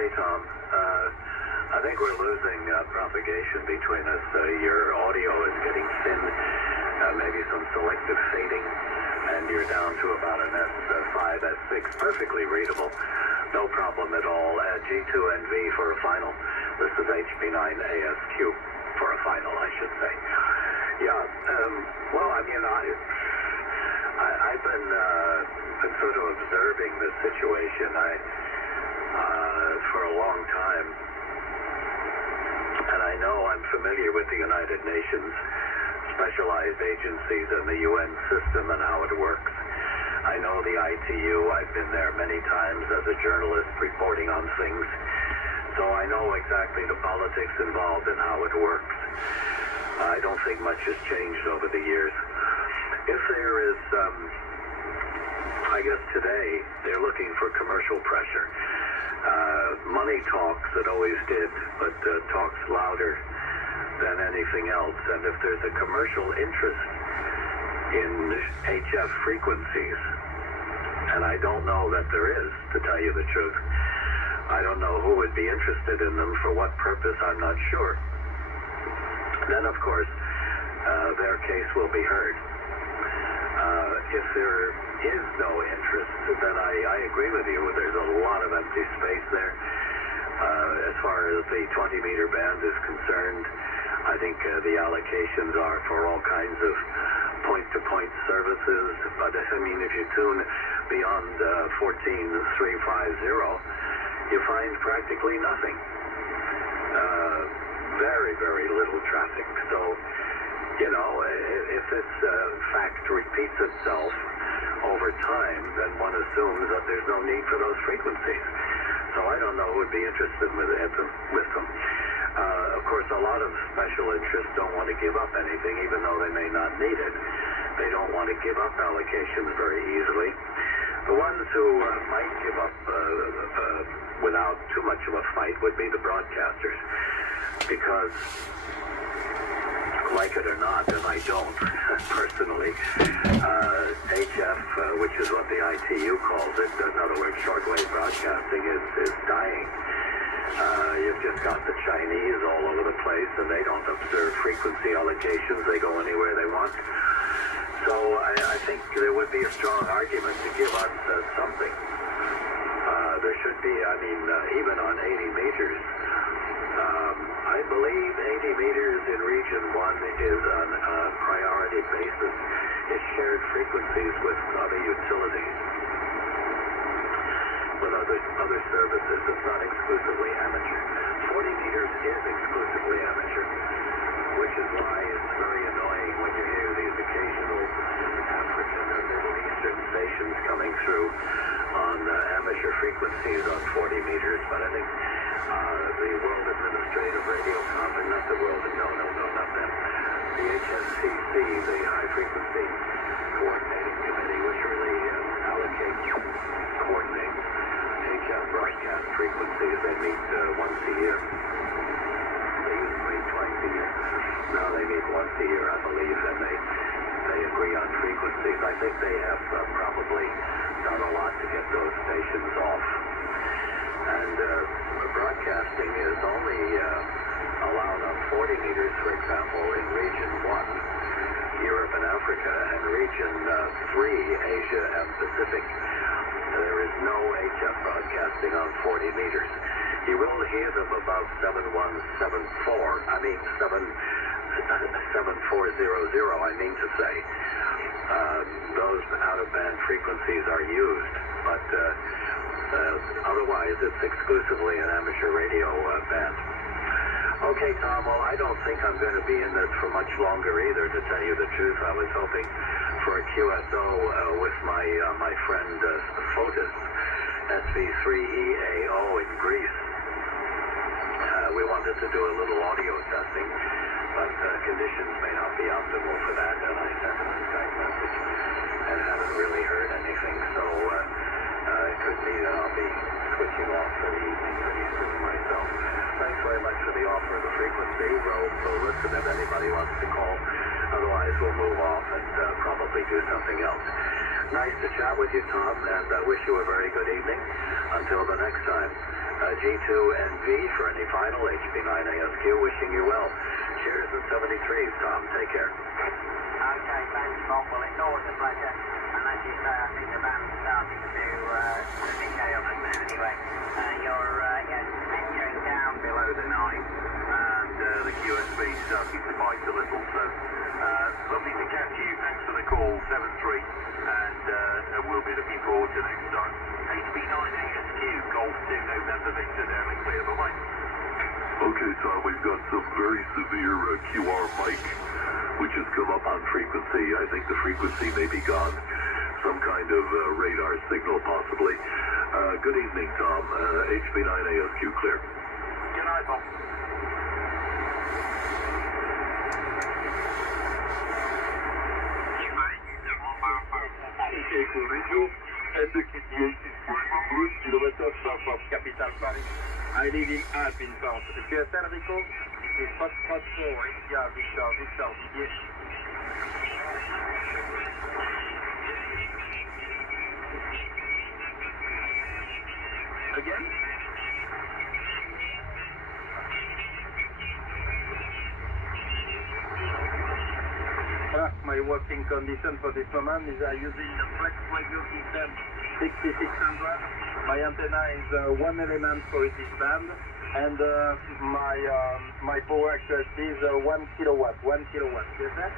Okay, Tom. I think we're losing propagation between us. Your audio is getting thin, maybe some selective fading, and you're down to about an S5, S6, perfectly readable. No problem at all. G2NV for a final. This is HP9ASQ for a final, I should say. Yeah, well, I mean, I've been sort of observing the situation for a long time, and I know I'm familiar with the United Nations specialized agencies and the UN system and how it works. I know the ITU. I've been there many times as a journalist reporting on things, so I know exactly the politics involved and how it works. I don't think much has changed over the years. If there is, I guess today, they're looking for commercial pressure. Money talks, it always did, but talks louder than anything else. And if there's a commercial interest in HF frequencies, and I don't know that there is, to tell you the truth. I don't know who would be interested in them, for what purpose, I'm not sure. Then, of course, their case will be heard. If there is no interest, then I agree with you. There's a lot of empty space there. As far as the 20-meter band is concerned, I think the allocations are for all kinds of point-to-point services. But if you tune beyond 14350, you find practically nothing. Very, very little traffic. So, you know, if this fact repeats itself over time, then one assumes that there's no need for those frequencies. So I don't know who would be interested with them. Of course, a lot of special interests don't want to give up anything, even though they may not need it. They don't want to give up allocations very easily. The ones who might give up without too much of a fight would be the broadcasters, because, like it or not, and I don't personally, HF, which is what the ITU calls it, in other words, shortwave broadcasting, is dying. You've just got the Chinese all over the place, and they don't observe frequency allocations. They go anywhere they want. So I think there would be a strong argument to give us something. There should be, even on 80 meters, I believe 80 meters in Region 1 is on a priority basis. It's shared frequencies with other utilities, with other services. It's not exclusively amateur. 40 meters is exclusively amateur, which is why it's very annoying when you hear these occasional African or Middle Eastern stations coming through on amateur frequencies on 40 meters. But I think the World Administrative Radio Conference, not the World, not them. The HFCC, the High Frequency Coordinating Committee, which really coordinates HF broadcast frequencies. They meet once a year. They used to meet twice a year. Now they meet once a year, I believe, and they agree on frequencies. I think they have probably done a lot to get those stations off. And broadcasting is only allowed on 40 meters, for example, in Region 1, Europe and Africa, and Region 3, Asia and Pacific. There is no HF broadcasting on 40 meters. You will hear them above 7174, 7400, I mean to say. Those out-of-band frequencies are used, but otherwise it's exclusively an amateur radio band. Okay, Tom, well, I don't think I'm going to be in this for much longer either, to tell you the truth. I was hoping for a QSO with my friend Fotis, SV3EAO in Greece. We wanted to do a little audio testing, but conditions may not be optimal for that, and I sent him a Skype message and haven't really heard anything, so it could be that I'll be switching off for the evening pretty soon myself. Thanks very much for the offer of the frequency. We'll listen if anybody wants to call. Otherwise, we'll move off and probably do something else. Nice to chat with you, Tom, and I wish you a very good evening. Until the next time, G2 and V for any final. HB9ASQ wishing you well. Cheers and 73s, Tom. Take care. Okay, thanks, Bob. Well, it's always a pleasure. And as you say, I think the band's starting to decay on us now anyway. You're entering down below the 9. And the QSB is starting to bite a little. So, lovely to catch you. Thanks for the call, 7-3. And we'll be looking forward to next time. HB9ASQ, Golf 2, November Victor, down and clear. Bye-bye. Okay, Tom, we've got some very severe QR mic, which has come up on frequency. I think the frequency may be gone. Some kind of radar signal, possibly. Good evening, Tom. HB9ASQ clear. Good night, Bob. South of Capital Paris. I live in Alpes in France. QSL record is Foxtrot 4, India, Victor, Didier. Again? My working condition for this moment is using a flex radio system 6600. My antenna is one element for this band, and my power accuracy is 1 kilowatt. 1 kilowatt. Is that?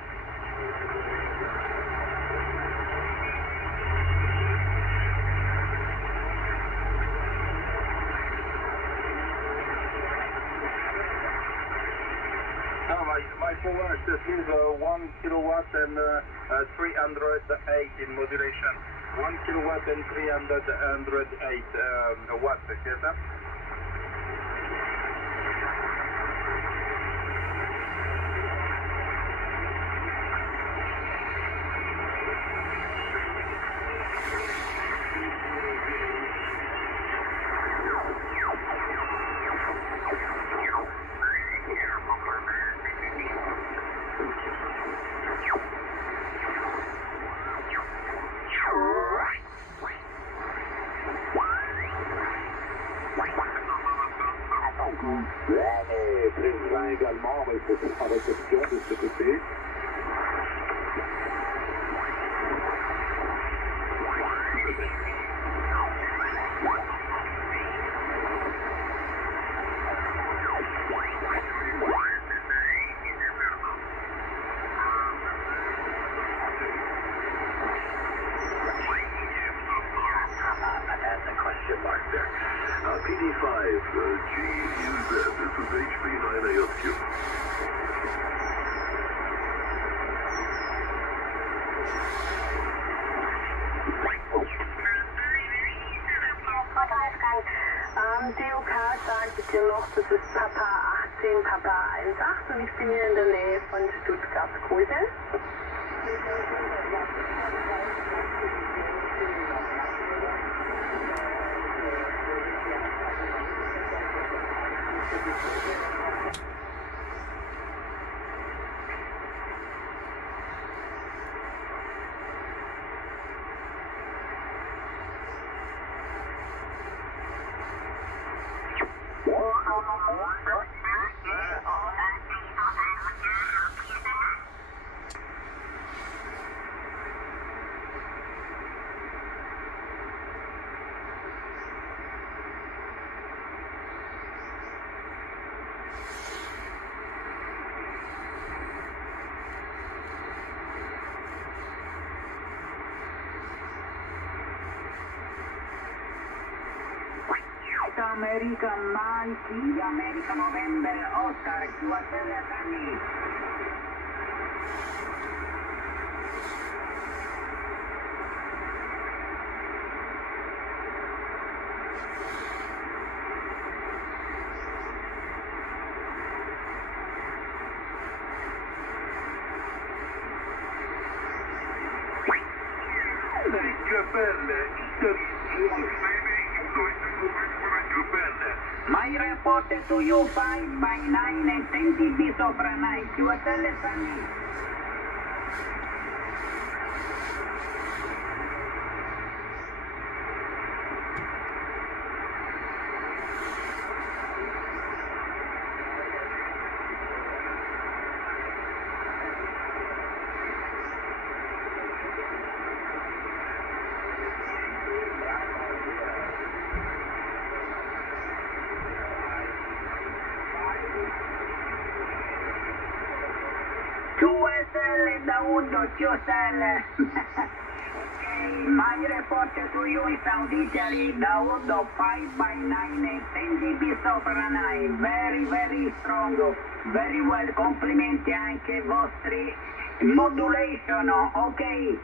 My power accuracy is 1 kilowatt and 308 in modulation. 1 kilowatt and 308 watts, okay, sir? Également, on va prendre la question de ce côté. PD5, GUZ, this is HB9ASQ. DOK sagt bitte noch, das ist Papa 18, Papa 18 und ich bin hier in der Nähe von Stuttgart. Grüße. America Monkey, America November, Oscar, QSL. My report to you 5 by 9 and 10 dB over night. You are telling me. Dawood, QSL. My report to you is Saudi Italy, Dawood 5x9, 10 dB sopranai, very very strong, very well, complimenti anche ai vostri modulation, ok.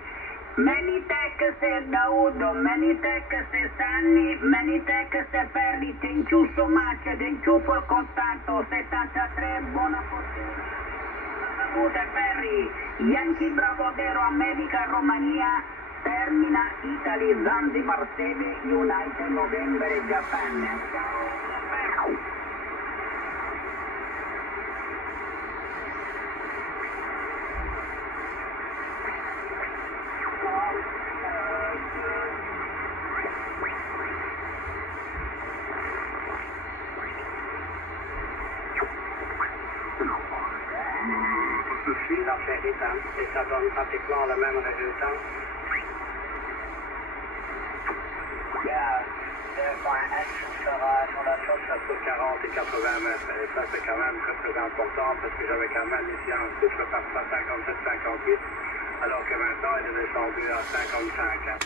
Many thanks Dawood, many thanks Sunny, many thanks Perry, thank you so much, thank you for contatto, 73, buona fortuna. Salute Perry, Yankee Bravo Vero, America, Romania, termina Italy, Zanzibar, sede United, November, Japan. Ciao. Et ça donne pratiquement le même résultat. Sur la chose, ça coûte 40 et 80 mètres. Et ça, c'est quand même très important parce que j'avais quand même ici un couple parfois 57-58, alors que maintenant, il est descendu à 55.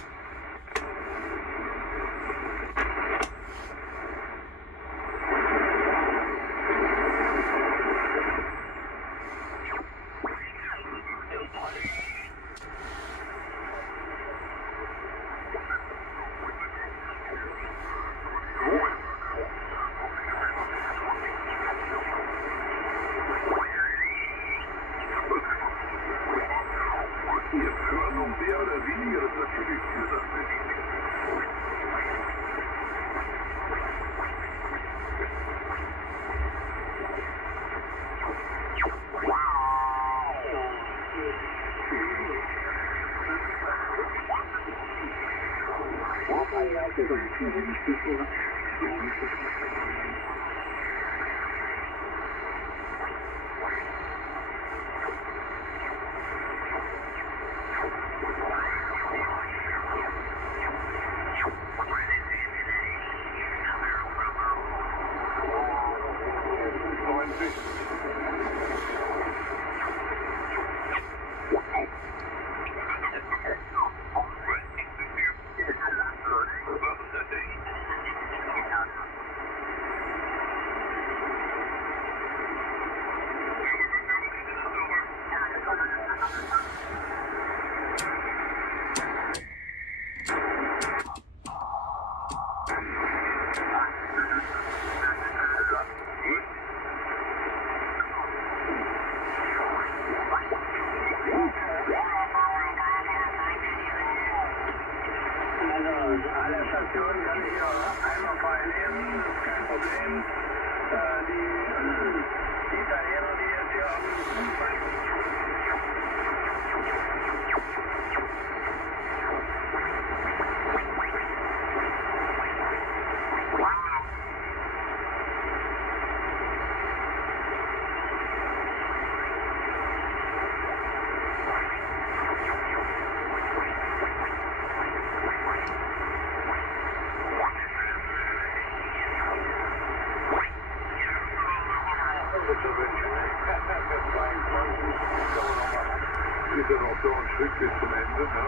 Geht dann auch so ein Stück bis zum Ende, ne?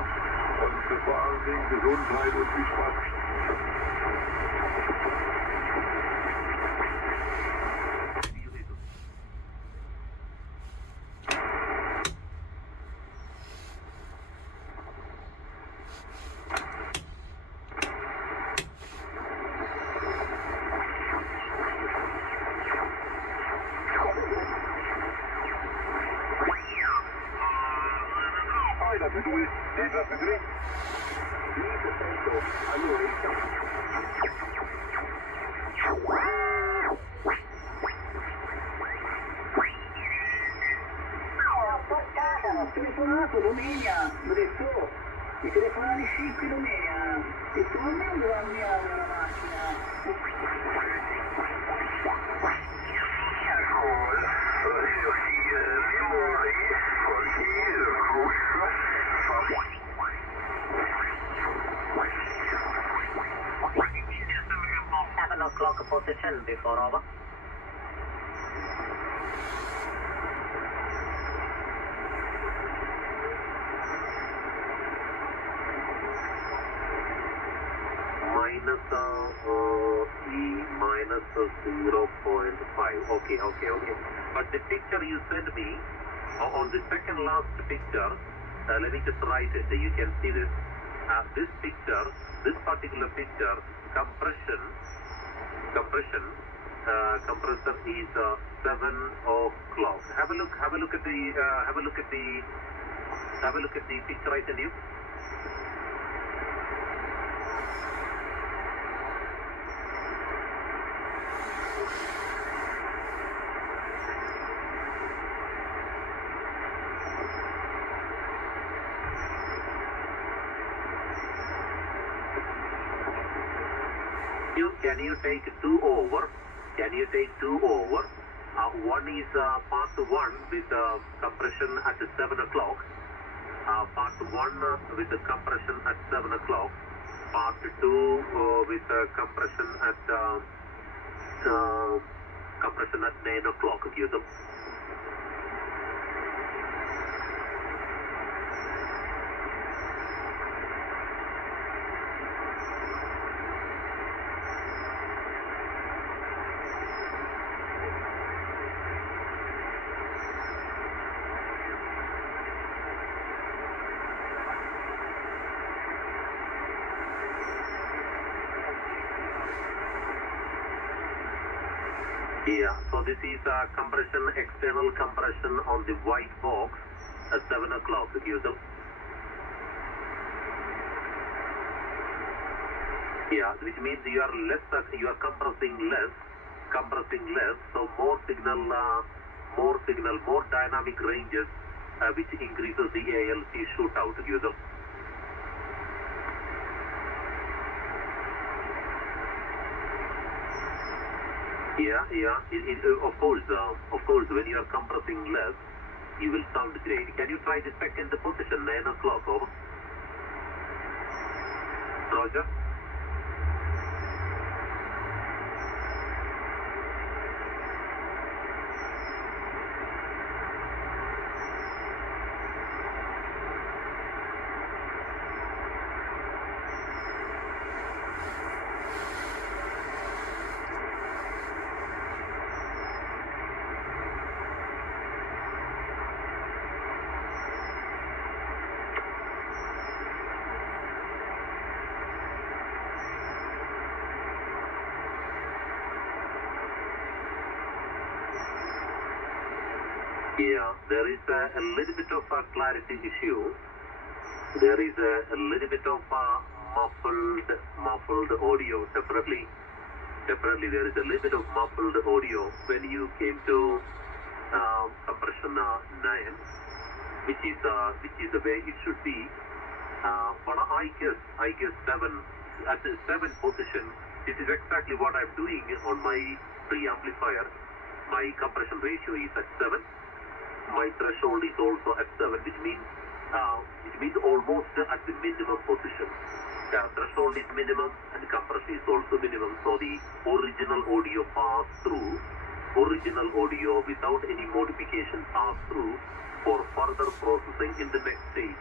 Und vor allen Dingen Gesundheit und viel Spaß. Ho telefonato domenica, ho detto, mi telefonare 5 domenica, ho detto, ma me devo avviare la macchina. O'clock position before over. minus 0.5. Okay. But the picture you sent me on the second last picture, let me just write it. You can see this. This picture, this particular picture, compressor is 7 o'clock. Have a look at the picture I sent you. Can you take 2 over? One is part 1 with compression at 7 o'clock. Part 1 with the compression at 7 o'clock. Part 2 with compression at 9 o'clock. Yeah, so this is compression, external compression on the white box at 7 o'clock. Yeah, which means you are compressing less, so more signal, more dynamic ranges, which increases the ALC shootout. Yeah. Of course, when you are compressing less, you will sound great. Can you try the second position, 9 o'clock, over? Roger? Yeah, there is a little bit of a clarity issue. There is a little bit of muffled audio. Definitely there is a little bit of muffled audio when you came to compression 9, which is the way it should be. But I guess 7 at the 7 position. This is exactly what I'm doing on my preamplifier. My compression ratio is at 7. My threshold is also at 7, which means almost at the minimum position. Threshold is minimum and compression is also minimum. So the original audio pass through, original audio without any modification pass through for further processing in the next stage.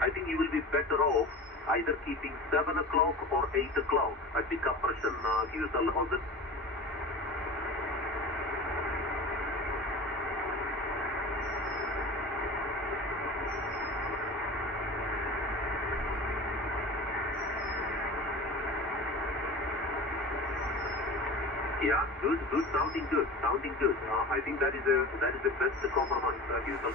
I think you will be better off either keeping 7 o'clock or 8 o'clock at the compression QSL on the. Yeah, good, sounding good. I think that is the best compromise, QSL.